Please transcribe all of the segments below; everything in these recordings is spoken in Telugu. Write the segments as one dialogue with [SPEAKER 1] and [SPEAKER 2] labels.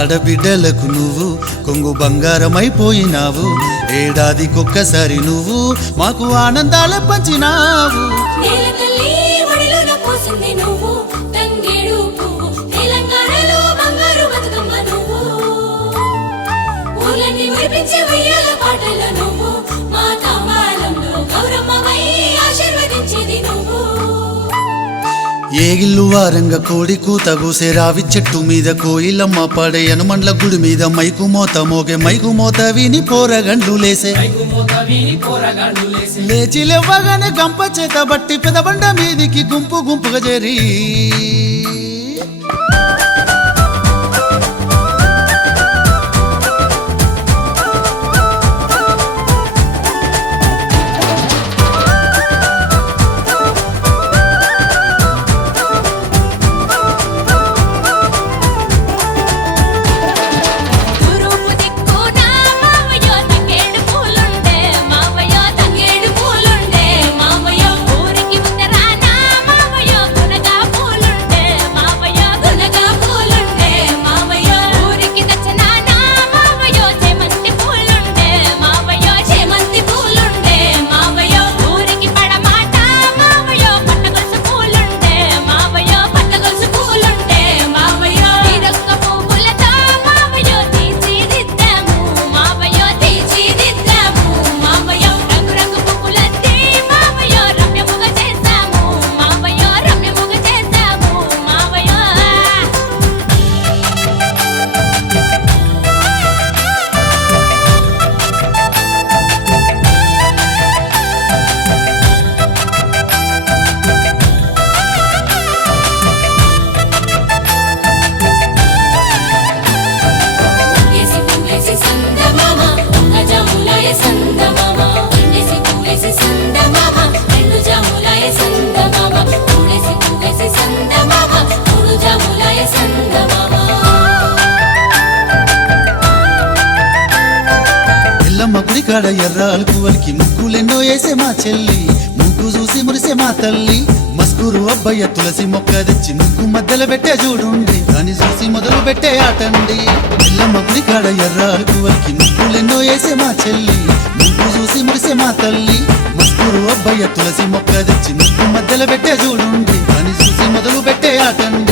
[SPEAKER 1] ఆడబిడ్డలకు నువ్వు కొంగు బంగారమైపోయినావు. ఏడాదికొక్కసారి నువ్వు మాకు ఆనందాల పంచినావు. ఏగిల్లు వారంగ కోడి కూత గూసే రావి చెట్టు మీద కోయిలమ్మ పడే హనుమండ్ల గుడి మీద మైకు మోత మోగే మైకు మోత విని పోరగండ్లు లేసే. లేచి లేవగానే గంప చేత బట్టి పెదబండ మీదికి గుంపు గుంపుగా చేరి. ఎల్లమ్మ గుడి కాడ ఎర్ర అలుకువలికి వేసే మా చెల్లి. ముగ్గు చూసి మురిసే మా తల్లి. మస్కూరు అబ్బయ్య తులసి మొక్క తెచ్చి ముగ్గు మధ్యలో పెట్టే చూడుండి. దాన్ని చూసి మొదలు పెట్టే ఆటండి. ఎల్లమ్మ గుడి కాడ ఎర్ర అలుకువలికి ముగ్గులెన్నో వేసే మా చెల్లి. ముగ్గు చూసి మురిసే మా తల్లి. మస్కూరు అబ్బయ్య తులసి మొక్క తెచ్చి ముగ్గు మధ్యలో పెట్టే చూడుండి. దాన్ని చూసి మొదలు పెట్టే ఆటండి.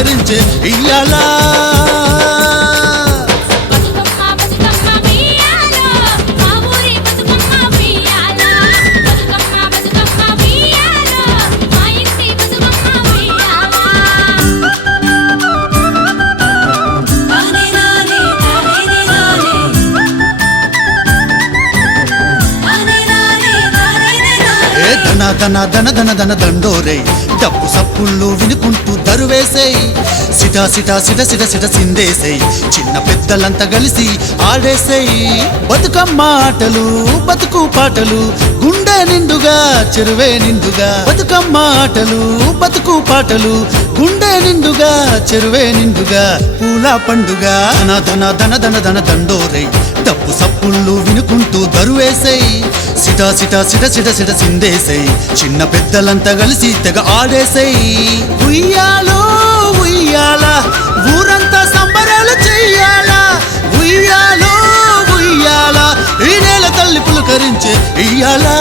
[SPEAKER 2] தெரிஞ்சு
[SPEAKER 1] இல்லலா ధన ధన ధన ధన ధన దండోరే డప్పు సప్పుళ్ళు వినుకుంటూ దరువేసేయ్. సిటా సిటా సిట సిట సిట సిందేసేయ్ చిన్న పెద్దలంతా కలిసి ఆడేసేయ్ బతుకమ్మ ఆటలు బతుకు పాటలు గుండె నిండుగా చెరువే నిండుగా. బతుకమ్మ ఆటలు బతుకు పాటలు గుండె నిండుగా చెరువే నిండుగా. పూల పండుగ ధన ధన ధన ధన ధన దండోరే. తప్పు సప్పుళ్ళు వినుకుంటూ దరువేసేయ్ సిటా సిటా సిట సిట సిట సిందేసేయ్ చిన్న పెద్దలంతా కలిసి తెగ ఆడేసేయ్ ఉయ్యాలో ఉయ్యాల ఊరంతా సంబరాలు చెయ్యాలా. ఉయ్యాలో ఉయ్యాల ఈ నేల తల్లి పులకరించే ఇయ్యాలా